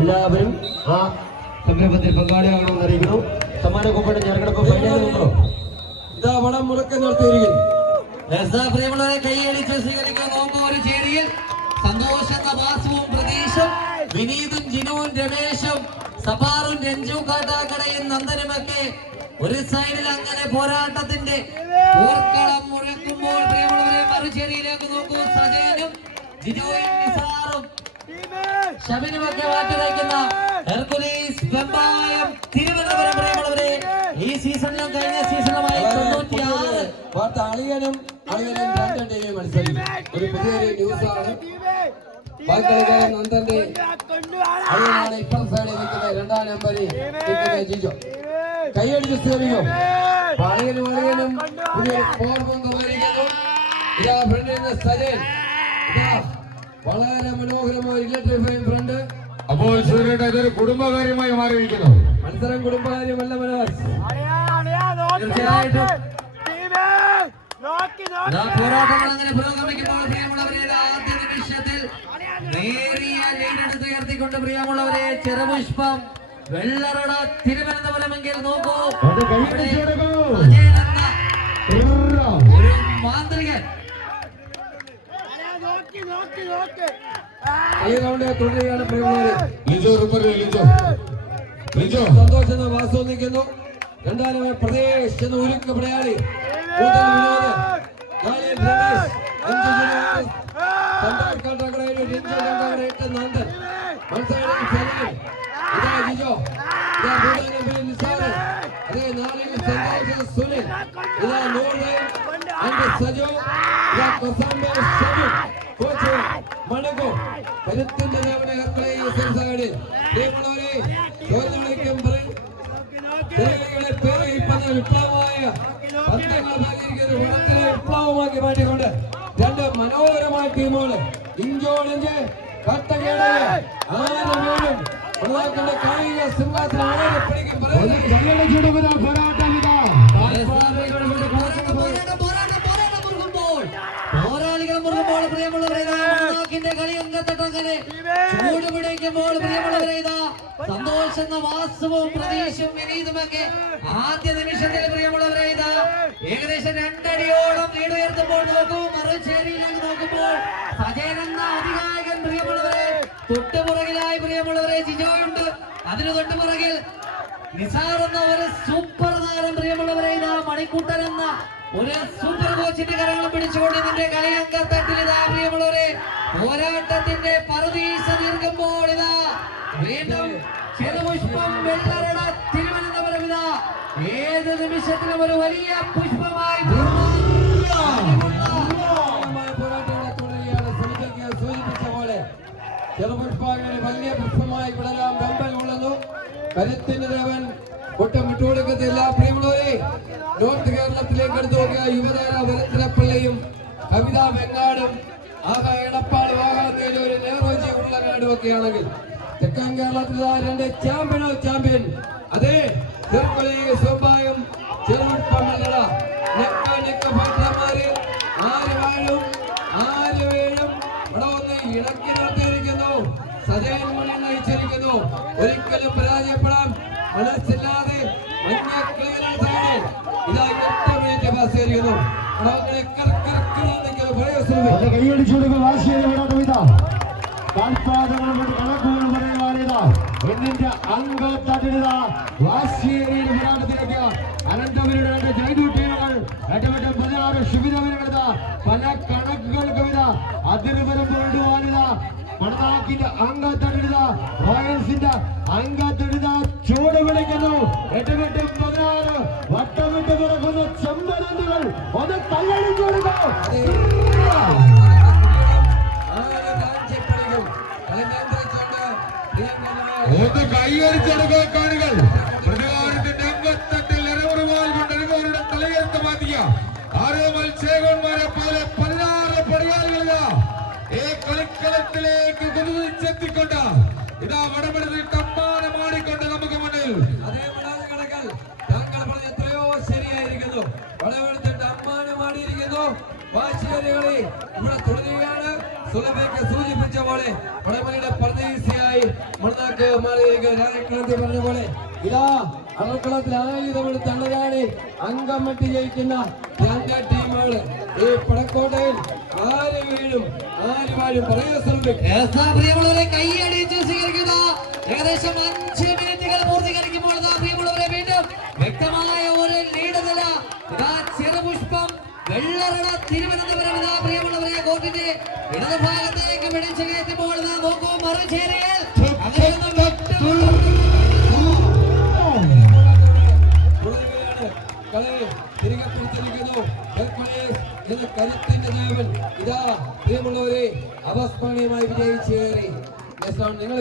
എല്ലാവരും ആ സംരംഭത്തിൽ പങ്കാളിയാകണമെന്ന് അറിയിക്കുന്നു. സമ്മാന കൂപ്പൺ ഞെരക്കടപ്പോ ഇതാ വളം മുടക്കം നടത്തിയിരിക്കുന്നു. പ്രിയമുള്ളവരെ കൈയടിച്ച് സ്വീകരിക്കാൻ നോക്കുന്ന ഒരു ചേരിയിൽ സന്തോഷം വാസുവും പ്രതീഷും വിനീതും ജിനുവും രമേശും സഫാറും രഞ്ജു കാട്ടാക്കടയും നന്ദനുമൊക്കെ ഒരു സൈഡിൽ അങ്ങനെ പോരാട്ടത്തിന്റെ പോർക്കളം മുഴക്കുമ്പോൾ പ്രിയമുള്ളവരെ മറുചേരിയിലേക്ക് നോക്കൂ. സജയനും ജിജോയും നിസാറും ഷബിനുമൊക്കെ മാറ്റി നയിക്കുന്ന ഹെർക്കുലീസ് വെമ്പായം തിരുവനന്തപുരം പ്രിയമുള്ളവരെ ഈ സീസണിലും കഴിഞ്ഞ സീസണിലുമായി 96 അളിയനും രണ്ട് ടീമിൽ മത്സരിക്കും. ഒരു പുതിയൊരു ന്യൂസാണ്. ബാക്കികളിക്കാരൻ നന്ദന്റെ അളിയനാണ് ഇപ്പം സൈഡിൽ നിൽക്കുന്ന 2ാം നമ്പറിൽ നിൽക്കുന്ന ജിജോ. കൈയടിച്ച് സ്വീകരിക്കും. അളിയനും പുതിയ ഫോർമൊന്നിരിക്കുന്നു. ഇതാ ഫ്രണ്ടിൽ നിന്ന് സജയൻ. വളരെ മനോഹരമായ ഇലക്ട്രിഫൈ ഫ്രണ്ട്. അപ്പോൾ സൂര്യയുടെ ഇതൊരു കുടുംബകാര്യമായി മാറിയിരിക്കുന്നു. മത്സരം കുടുംബകാര്യമല്ല മനോജ്. തീർച്ചയായിട്ടും പോരാട്ടങ്ങൾ അങ്ങനെ പുരോഗമിക്കുമ്പോൾ പ്രിയമുള്ളവരെ ആദ്യ നിമിഷത്തിൽ നേരിയ ലീഡെടുത്ത് ഉയർത്തിക്കൊണ്ട് പ്രിയമുള്ളവരെ ചെറുപുഷ്പം വെള്ളറട തിരുവനന്തപുരമെങ്കിൽ നോക്കൂ ഒരു മാന്ത്രികൻ തുടരുകയാണ് പ്രിയമുള്ളവരെ. സന്തോഷം വാസു നിൽക്കുന്നു. 2ാം നമ്പർ പ്രദേശ് എന്ന ഉരുക്ക് പടയാളി നന്ദൻ സുനിൽ സജോ കോച്ച് മണക്കോ കരുത്തിന്റെ വിപ്ലവമാക്കി മാറ്റിക്കൊണ്ട് 2 മനോഹരമായ ടീമുകള് ഇഞ്ചോളഞ്ച് കട്ടകേടല് ആനമേലും കായിക സിംഹാസനം ആരെ പിടിക്കും പോരാളികൾ മുറുകുമ്പോൾ പ്രിയമുള്ളവരെ കളി അംഗത്തട്ടങ്ങനെ ചൂട് പിടിക്കുമ്പോൾ പ്രിയമുള്ളവരെ ഇതാ സന്തോഷം വാസുവും പ്രതീഷും വിനീതുമൊക്കെ ആദ്യ നിമിഷത്തിൽ പ്രിയമുള്ളവരെ ഇതാ ഏകദേശം 2 അടിയോളം ലീഡ് ഉയർത്തുമ്പോൾ നോക്കൂ. മറുചേരിയിലേക്ക് നോക്കുമ്പോൾ സജയൻ എന്ന അധികായകൻ പ്രിയമുള്ളവരെ തൊട്ടുപുറകിലായി പ്രിയമുള്ളവരെ ജിജോയുണ്ട്. അതിന് തൊട്ടുപുറകിൽ നിസാർ എന്ന ഒരു സൂപ്പർ താരം പ്രിയമുള്ളവരെ ഇതാ മണിക്കൂട്ടൻ എന്ന ഒരു സൂപ്പർ കോച്ചിന്റെ കരങ്ങൾ പിടിച്ചുകൊണ്ട് ഇതിന്റെ കളി അംഗത്തട്ടിൽ ഇതാ പ്രിയമുള്ളവരെ പോരാട്ടത്തിന്റെ പറുദീസ തീർക്കുമ്പോൾ ഇതാ വീണ്ടും ചെറുപുഷ്പം വെള്ളറട തിരുവനന്തപുരം ഇതാ ഏത് നിമിഷത്തിലും ഒരു വലിയ പുഷ്പമായി സൂചിപ്പിച്ച പോലെ ചെറുപുഷ്പങ്ങൾ വലിയ പുഷ്പമായി വിടരാൻ വെമ്പൽ കൊള്ളുന്നു. കരുത്തിന്റെ ദേവൻ ഒട്ടും വിട്ടുകൊടുക്കത്തില്ല. പ്രിയമുള്ളവരെ നോർത്ത് കേരളത്തിലേക്ക് എടുത്തു നോക്കിയ യുവതാര വരത്തിരപ്പിള്ളയും കവിത വെങ്ങാടും എടപ്പാട് വാഹനത്തിൽ ഒരു നേരോജി ഉള്ളനാടും ഒക്കെ ആണെങ്കിൽ തെക്കൻ കേരളത്തിൽ 2 ചാമ്പ്യൻ അതെ സ്വാഭാവികം ചെറുപ്പമല്ലട ഫൈറ്റർമാര് 4 വാഴും 4 വീഴും ഇവിടെ ഒന്ന് ഇണക്കി നിർത്തിയിരിക്കുന്നു. സജയൻ മുന്നിൽ നയിച്ചിരിക്കുന്നു. ഒരിക്കലും പരാജയപ്പെടാൻ മനസ്സില്ലാതെ ഇതാ ഏറ്റവും പാസ് ചെയ്തിരിക്കുന്നു. കൈയടിച്ചുകൊടുക്കുക കാൽപാദങ്ങൾ കണക്കുകൾ പറയുവാനിതാ എന്നിന്റെ അംഗത്തട്ടിടുക വാശിയേറിയ പോരാട്ടത്തിലേക്ക് അനന്തവരുടെ ജൈനു ടീമുകൾ ഏറ്റവും 16 ശുഭിതവരുടേത പല കണക്കുകൾ കവിത അതിർവരം പോയിടുവാനിത മണനാക്കിന്റെ അംഗത്തട്ടിടുക റോയൽസിന്റെ അംഗത്തട്ടിടുക ചൂട് പിടിക്കുന്നു. ഏറ്റവും 16 വട്ടമിട്ട് തുറക്കുന്ന ചെമ്പരന്തുകൾ ഒന്ന് കൈയടിച്ചു കൊടുക്കുന്നു. കൈയടിച്ചെടുക്കുക കാണികൾ പ്രതികാരത്തിന്റെ അംഗത്തട്ടിൽ ഇരവുറുവാൽ കൊണ്ട് ഇവരുടെ തലയെടുത്ത് മാറ്റിയ ആരോമൽ ചേകന്മാരെ പോലെ 16 പടയാളികളില്ല ഈ കളിക്കളത്തിലേക്ക് കുതിച്ചെത്തിക്കൊണ്ട് ഇതാ വടപെടുത്തി തമ്മാനമാടിക്കൊണ്ട് നമുക്ക് മുന്നിൽ അതേ കണക്കൽ താങ്കൾ പറഞ്ഞ എത്രയോ ശരിയായിരിക്കുന്നു. വടപെടുത്തിട്ട് അമ്മാനമാടിയിരിക്കുന്നു. വാശിയേറിയ കളി ഇവിടെ തുടരുകയാണ്. സുലഭയ്ക്ക് സൂചിപ്പിച്ച പോലെ വടമലയുടെ പരദേശിയായി മണ്ണാക്ക് മാറിയേക്ക് രാജക്രാന്തി പറഞ്ഞ പോലെ ഇതാ അറക്കളത്തിൽ ആയുധമെടുത്ത് അണ്ണകാണി അംഗം വെട്ടി ജയിക്കുന്ന ടീമുകൾ ഈ പടക്കോട്ടയിൽ ആര് വീഴും ആര് വാഴും പറയുക ശ്രമിക്കും. പ്രിയമുള്ളവരെ കൈയടിച്ച് സ്വീകരിക്കുക. ഏകദേശം 5 മിനിറ്റുകൾ പൂർത്തീകരിക്കുമ്പോൾ പ്രിയമുള്ളവരെ വീണ്ടും വ്യക്തമായ ഒരു ലീഡ് നില. ചെറുപുഷ്പം വെള്ളറട തിരുവനന്തപുരം പ്രിയമുള്ളവരെ കോർട്ടിന്റെ ഇടതുഭാഗത്തേക്ക് പിടിച്ചു കയറ്റുമ്പോൾ നോക്കൂ മറുചേരിയിൽ കളി തിരികെ പിടിച്ചിരിക്കുന്നു. കരുത്തിന്റെ ദേവൻ ഇതാ പ്രിയമുള്ളവരെ അപസ്മരണീയമായി വിജയിച്ചേറി. നിങ്ങൾ